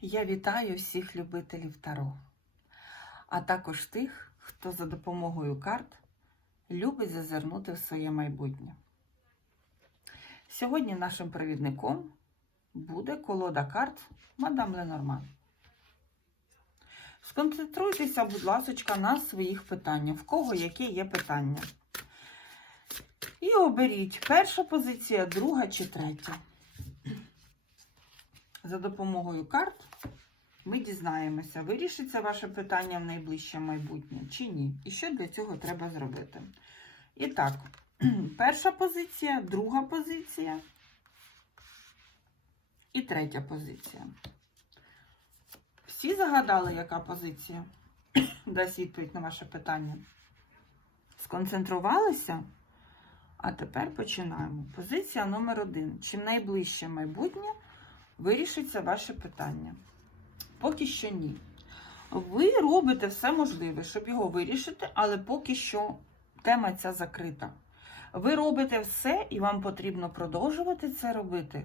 Я вітаю всіх любителів Таро, а також тих, хто за допомогою карт любить зазирнути в своє майбутнє. Сьогодні нашим провідником буде колода карт Мадам Ленорман. Сконцентруйтеся, будь ласка, на своїх питаннях, в кого які є питання. І оберіть перша позиція, друга чи третя. За допомогою карт ми дізнаємося, вирішиться ваше питання в найближче майбутнє чи ні. І що для цього треба зробити. І так, перша позиція, друга позиція і третя позиція. Всі загадали, яка позиція? Дасть відповідь на ваше питання. Сконцентрувалися? А тепер починаємо. Позиція номер один. Чим найближче майбутнє вирішиться ваше питання? Поки що ні. Ви робите все можливе, щоб його вирішити, але поки що тема ця закрита. Ви робите все, і вам потрібно продовжувати це робити,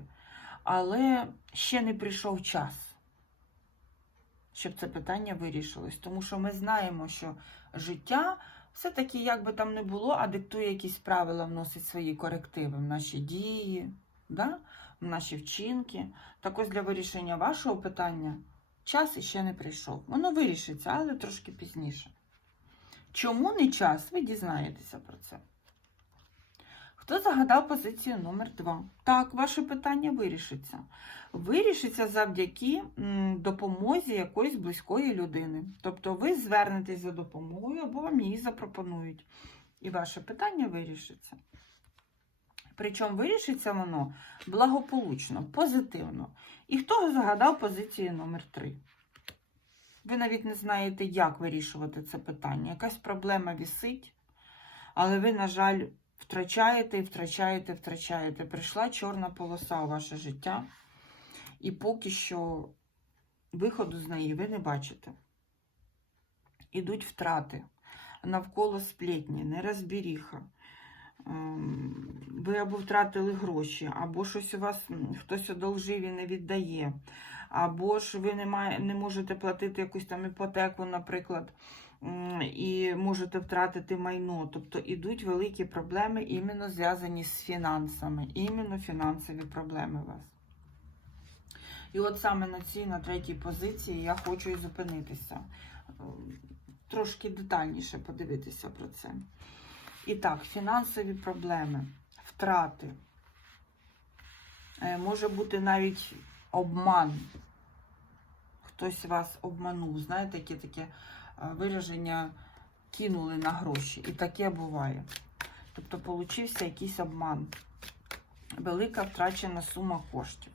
але ще не прийшов час, щоб це питання вирішилось. Тому що ми знаємо, що життя все-таки, як би там не було, а диктує якісь правила, вносить свої корективи в наші дії, да? Наші вчинки. Так ось для вирішення вашого питання час іще не прийшов. Воно вирішиться, але трошки пізніше. Чому не час? Ви дізнаєтеся про це. Хто загадав позицію номер 2? Так, ваше питання вирішиться. Вирішиться завдяки допомозі якоїсь близької людини. Тобто ви звернетесь за допомогою або вам її запропонують. І ваше питання вирішиться. Причому вирішиться воно благополучно, позитивно. І хто загадав позицію номер 3? Ви навіть не знаєте, як вирішувати це питання. Якась проблема вісить, але ви, на жаль, втрачаєте і втрачаєте, втрачаєте. Прийшла чорна полоса у ваше життя, і поки що виходу з неї ви не бачите. Ідуть втрати, навколо сплетні, нерозбіріха. Ем, Ви або втратили гроші, або щось у вас хтось одолжив і не віддає, або ж ви не, має, не можете платити якусь там іпотеку, наприклад, і можете втратити майно. Тобто ідуть великі проблеми, іменно зв'язані з фінансами, іменно фінансові проблеми у вас. І от саме на цій, на третій позиції я хочу і зупинитися. Ем, Трошки детальніше подивитися про це. І так, фінансові проблеми, втрати. Е, Може бути навіть обман. Хтось вас обманув. Знаєте, таке е, вираження кинули на гроші. І таке буває. Тобто, получився якийсь обман. Велика втрачена сума коштів.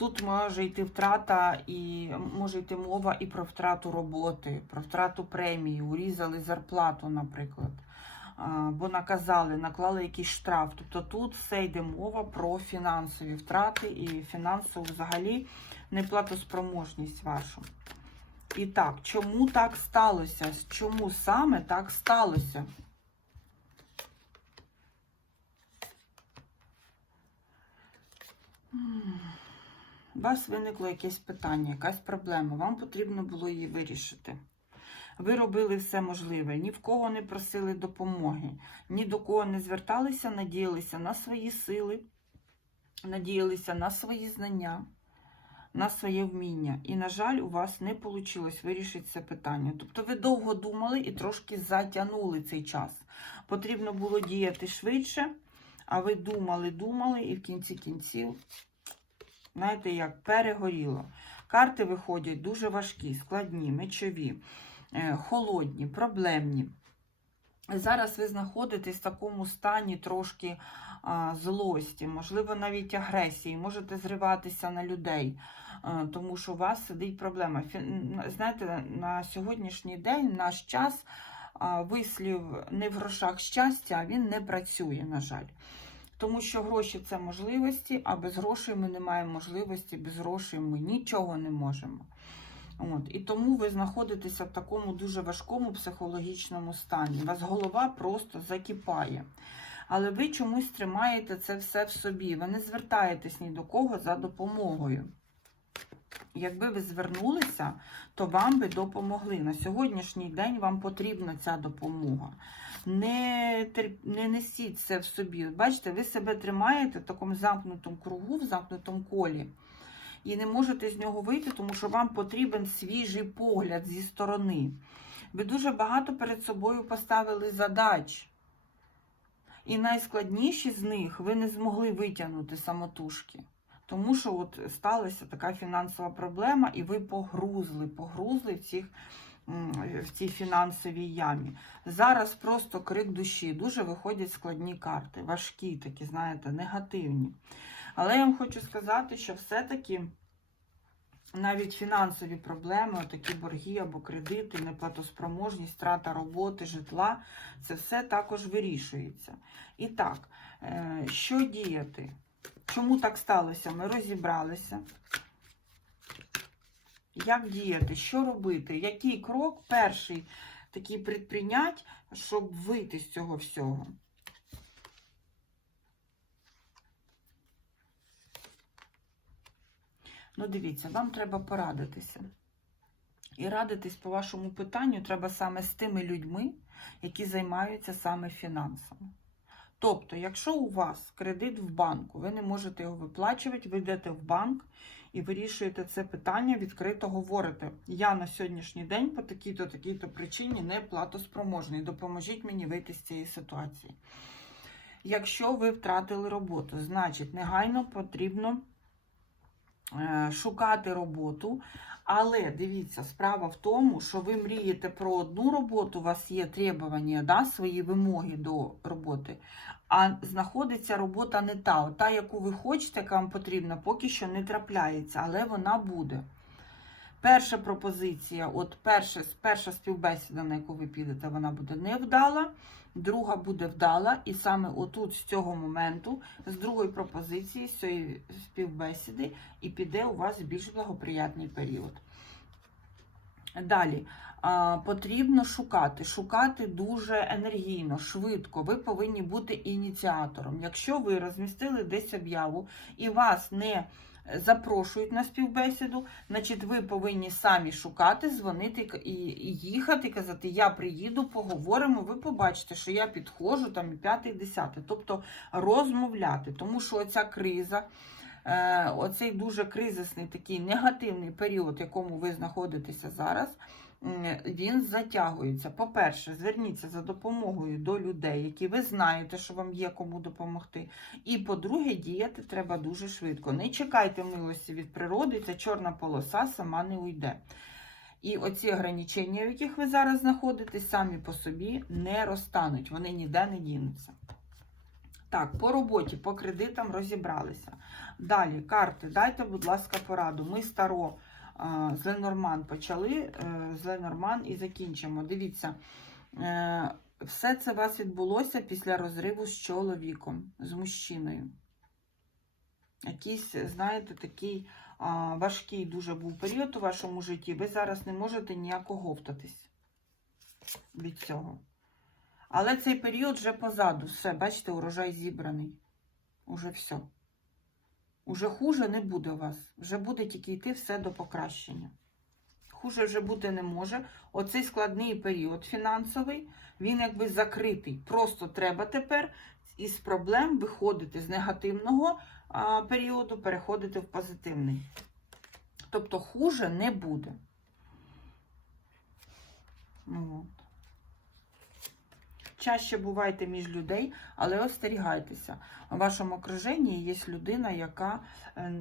Тут може йти втрата, і може йти мова і про втрату роботи, про втрату премії, урізали зарплату, наприклад, бо наказали, наклали якийсь штраф. Тобто тут все йде мова про фінансові втрати і фінансову взагалі неплатоспроможність вашу. І так, чому так сталося? Чому саме так сталося? М. У вас виникло якесь питання, якась проблема, вам потрібно було її вирішити. Ви робили все можливе, ні в кого не просили допомоги, ні до кого не зверталися, надіялися на свої сили, надіялися на свої знання, на своє вміння. І, на жаль, у вас не вийшло вирішити це питання. Тобто ви довго думали і трошки затягнули цей час. Потрібно було діяти швидше, а ви думали, думали, і в кінці кінців знаєте, як перегоріло. Карти виходять дуже важкі, складні, мечові, е, холодні, проблемні. Зараз ви знаходитесь в такому стані трошки а, злості, можливо, навіть агресії, можете зриватися на людей, а, тому що у вас сидить проблема. Фі- Знаєте, на сьогоднішній день наш час а, вислів не в грошах щастя, а він не працює, на жаль. Тому що гроші це можливості, а без грошей ми не маємо можливості, без грошей ми нічого не можемо. От. І тому ви знаходитеся в такому дуже важкому психологічному стані. У вас голова просто закипає. Але ви чомусь тримаєте це все в собі. Ви не звертаєтесь ні до кого за допомогою. Якби ви звернулися, то вам би допомогли. На сьогоднішній день вам потрібна ця допомога. Не, не несіть це в собі. Бачите, ви себе тримаєте в такому замкнутому кругу, в замкнутому колі, і не можете з нього вийти, тому що вам потрібен свіжий погляд зі сторони. Ви дуже багато перед собою поставили задач. І найскладніші з них ви не змогли витягнути самотужки. Тому що от сталася така фінансова проблема, і ви погрузли, погрузли в, цих, в цій фінансовій ямі. Зараз просто крик душі. Дуже виходять складні карти, важкі, такі, знаєте, негативні. Але я вам хочу сказати, що все-таки навіть фінансові проблеми, такі борги або кредити, неплатоспроможність, втрата роботи, житла, це все також вирішується. І так, е, що діяти? Чому так сталося? Ми розібралися. Як діяти? Що робити? Який крок перший такий предпринять, щоб вийти з цього всього? Ну, дивіться, вам треба порадитися. І радитись по вашому питанню треба саме з тими людьми, які займаються саме фінансами. Тобто, якщо у вас кредит в банку, ви не можете його виплачувати, ви йдете в банк і вирішуєте це питання, відкрито говорите. Я на сьогоднішній день по такій-то, такій-то причині не платоспроможний. Допоможіть мені вийти з цієї ситуації. Якщо ви втратили роботу, значить негайно потрібно шукати роботу. Але дивіться, справа в тому, що ви мрієте про одну роботу, у вас є требування, да, свої вимоги до роботи, а знаходиться робота не та, та, яку ви хочете, яка вам потрібна, поки що не трапляється, але вона буде. Перша пропозиція, от перша, перша співбесіда, на яку ви підете, вона буде невдала, друга буде вдала, і саме отут, з цього моменту, з другої пропозиції, з цієї співбесіди, і піде у вас більш благоприятний період. Далі потрібно шукати, шукати дуже енергійно, швидко. Ви повинні бути ініціатором. Якщо ви розмістили десь об'яву і вас не запрошують на співбесіду, значить ви повинні самі шукати, дзвонити і їхати, казати, я приїду, поговоримо. Ви побачите, що я підходжу там і п'ятий, і десяте. Тобто розмовляти, тому що оця криза. Е, Оцей дуже кризисний такий негативний період, в якому ви знаходитеся зараз, він затягується. По-перше, зверніться за допомогою до людей, які ви знаєте, що вам є кому допомогти. І по-друге, діяти треба дуже швидко. Не чекайте милості від природи, ця чорна полоса сама не уйде. І оці ограничення, в яких ви зараз знаходитесь, самі по собі не розтануть, вони ніде не дінуться. Так, по роботі, по кредитам розібралися. Далі, карти, дайте, будь ласка, пораду. Ми старо а, з Ленорман почали, е, з Ленорман і закінчимо. Дивіться, е, все це у вас відбулося після розриву з чоловіком, з мужчиною. Якийсь, знаєте, такий важкий дуже був період у вашому житті. Ви зараз не можете ніяко говтатись від цього. Але цей період вже позаду. Все, бачите, урожай зібраний. Уже все. Уже хуже не буде у вас. Вже буде тільки йти все до покращення. Хуже вже бути не може. Оцей складний період фінансовий, він якби закритий. Просто треба тепер із проблем виходити з негативного а, періоду, переходити в позитивний. Тобто хуже не буде. Ну, от. Чаще бувайте між людей, але остерігайтеся. У вашому окруженні є людина, яка, е,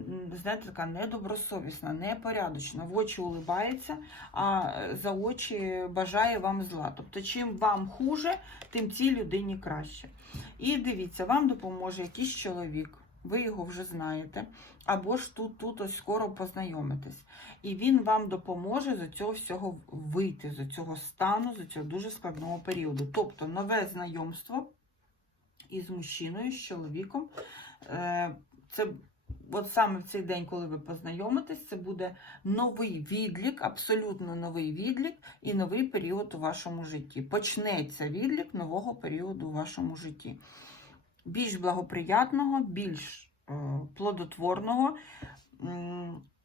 знаєте, така недобросовісна, непорядочна, в очі улибається, а е, за очі бажає вам зла. Тобто, чим вам хуже, тим цій людині краще. І дивіться, вам допоможе якийсь чоловік, ви його вже знаєте, або ж тут, тут ось скоро познайомитесь. І він вам допоможе з цього всього вийти, з цього стану, з цього дуже складного періоду. Тобто нове знайомство із мужчиною, з чоловіком. Е, Це от саме в цей день, коли ви познайомитесь, це буде новий відлік, абсолютно новий відлік і новий період у вашому житті. Почнеться відлік нового періоду у вашому житті. Більш благоприятного, більш е, плодотворного.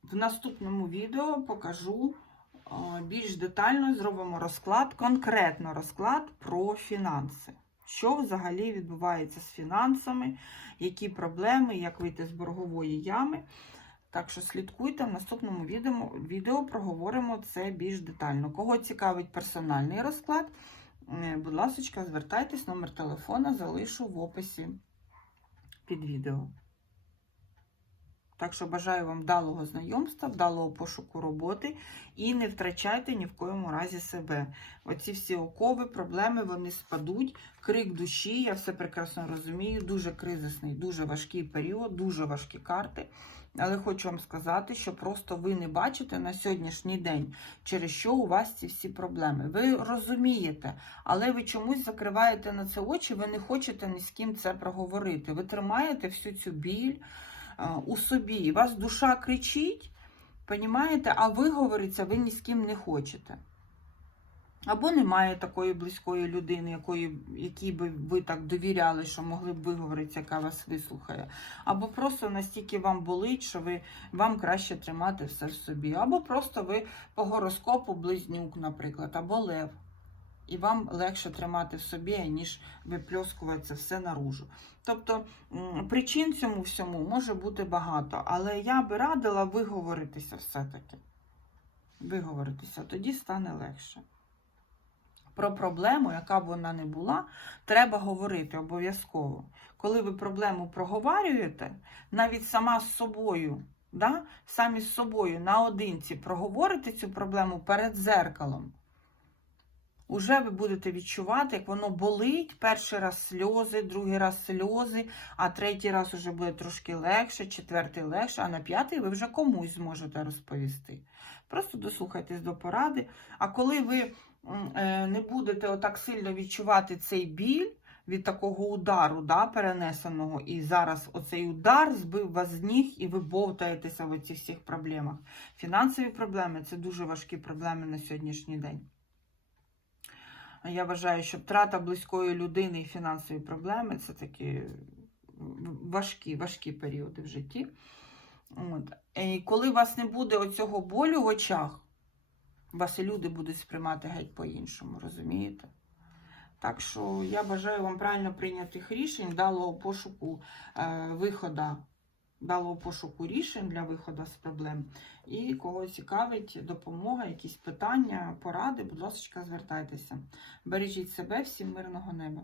В наступному відео покажу більш детально, зробимо розклад, конкретно розклад про фінанси. Що взагалі відбувається з фінансами, які проблеми, як вийти з боргової ями. Так що слідкуйте в наступному відео, відео проговоримо це більш детально. Кого цікавить персональний розклад, е, будь ласка, звертайтесь, номер телефона залишу в описі під відео. Так що бажаю вам вдалого знайомства, вдалого пошуку роботи і не втрачайте ні в коєму разі себе. Оці всі окови, проблеми, вони спадуть. Крик душі, я все прекрасно розумію. Дуже кризисний, дуже важкий період, дуже важкі карти. Але хочу вам сказати, що просто ви не бачите на сьогоднішній день, через що у вас ці всі проблеми. Ви розумієте, але ви чомусь закриваєте на це очі, ви не хочете ні з ким це проговорити. Ви тримаєте всю цю біль у собі. Вас душа кричить, понімаєте, а виговоритися ви ні з ким не хочете. Або немає такої близької людини, якої, якій би ви так довіряли, що могли б виговоритися, яка вас вислухає. Або просто настільки вам болить, що ви, вам краще тримати все в собі. Або просто ви по гороскопу близнюк, наприклад, або лев. І вам легше тримати в собі, ніж випльоскувати все наружу. Тобто причин цьому всьому може бути багато, але я би радила виговоритися все-таки. Виговоритися, тоді стане легше. Про проблему, яка б вона не була, треба говорити обов'язково. Коли ви проблему проговорюєте, навіть сама з собою, да? самі з собою наодинці проговорите цю проблему перед зеркалом. Уже ви будете відчувати, як воно болить. Перший раз сльози, другий раз сльози, а третій раз уже буде трошки легше, четвертий легше, а на п'ятий ви вже комусь зможете розповісти. Просто дослухайтесь до поради. А коли ви е, не будете отак сильно відчувати цей біль від такого удару, да, перенесеного, і зараз оцей удар збив вас з ніг, і ви бовтаєтеся в цих всіх проблемах. Фінансові проблеми це дуже важкі проблеми на сьогоднішній день. Я вважаю, що втрата близької людини і фінансові проблеми це такі важкі, важкі періоди в житті. От. І коли у вас не буде оцього болю в очах, вас і люди будуть сприймати геть по-іншому, розумієте? Так що я бажаю вам правильно прийнятих рішень, вдалого пошуку е, виходу, вдалого пошуку рішень для виходу з проблем. І кого цікавить допомога, якісь питання, поради, будь ласка, звертайтеся. Бережіть себе, всім мирного неба.